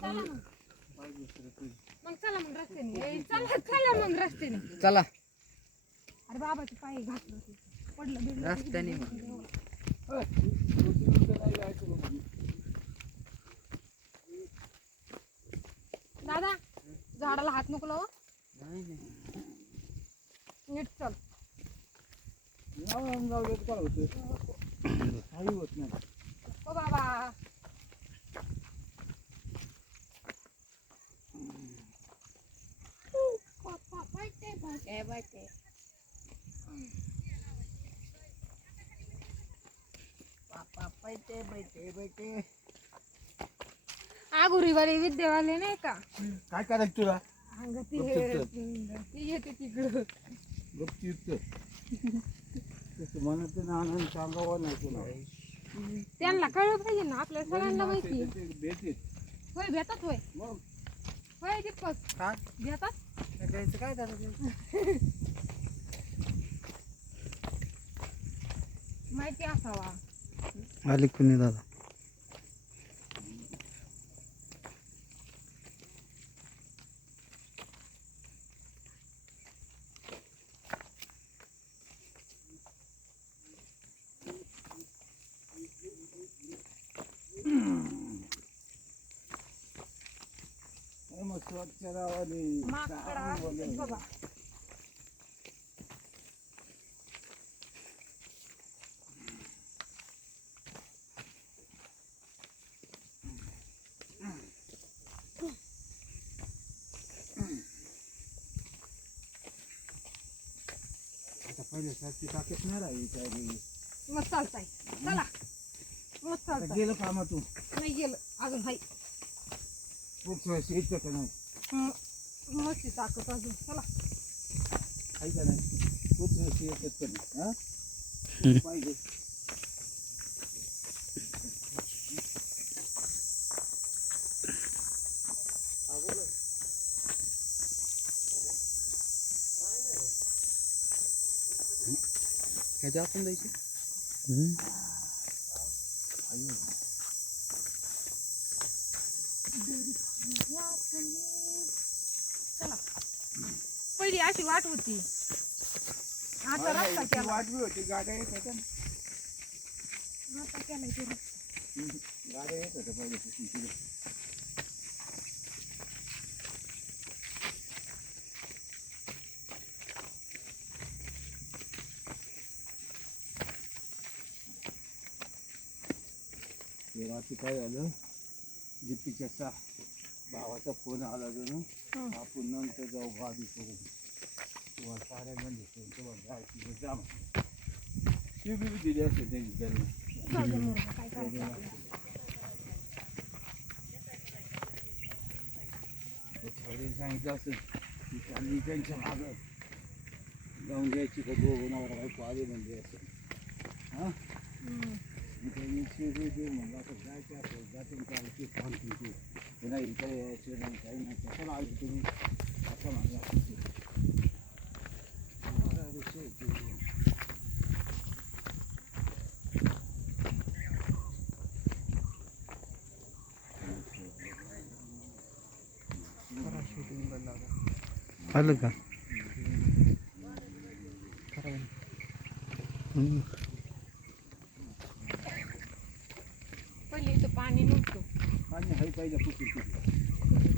चला मग. मग चला मग रस्त्याने चला मग रस्त्याने. चला अरे बाबाचे पाय घातलं होते. पडलं बिडलं रस्त्याने दादा झाडाला हात नको लावू. नाही नाही नीट चल. ओ बाबा आगुरीवाले विद्यावाले नाही का. काय करायचं तुला अंग ती येते तिकडं. म्हणत ना आनंद सांगावा नाही तुला त्यांना कळलं पाहिजे ना आपल्या सगळ्यांना माहिती आहे. भेटीत होय भेटत होय मग होय दीपक काय भेटत. द्यायचं काय दादा माहिती असावा. आली कुणी दादा मग स्वच्छ रावाले माकडा बघा. आता पहिल्यासारखी ताकद नाही राहिली काय मग चालताय चला. मग चालताय. गेलं कामातून नाही गेलं अजून हाय. पुढच्या वेळेस येतं का नाही मस्ती ताकद अजून चला. आहे का नाही पुढच्या वेळेस येतात का नाही हा पाहिजे ह्याच्या आपण द्यायची चला. पहिली अशी वाट होती आता रस्ता केला. वाटली होती गाड्या येत होत्या ना. आता केलाय ते रस्ता. गाड्या येत होत्या पहिले तिथे रात्री काय झालं दीपीच्या भावाचा फोन आला जणू आपण नंतर जाऊ गाडी करून तुम्हाला साऱ्यांना दिसतो तुम्हाला जायची जा ती बी दिली असेल त्यांनी त्यांना जाऊ दे मुलगा, काय करायचं आपल्याला. थोडे सांगितलं असेल की त्यांनी त्यांच्या मागं जाऊन द्यायची का दोघं नवरा बायको आले म्हणजे असं हां त्यांनी शिवी देऊ म्हणलं असं जायचं असेल जातील त्याला ते सांगतील ते नाही इकडे यायचे नाही काही नाही कशाला आले तुम्ही असं म्हणलं आलं का पहिले इथं पाणी नव्हतं. आणि हाय पाहिजे पुसून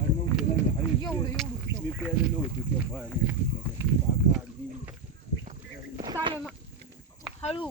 आणि नव्हते नाही हाय एवढं मी प्यायलेलो होतो त्या पाणी चालेल मग हळू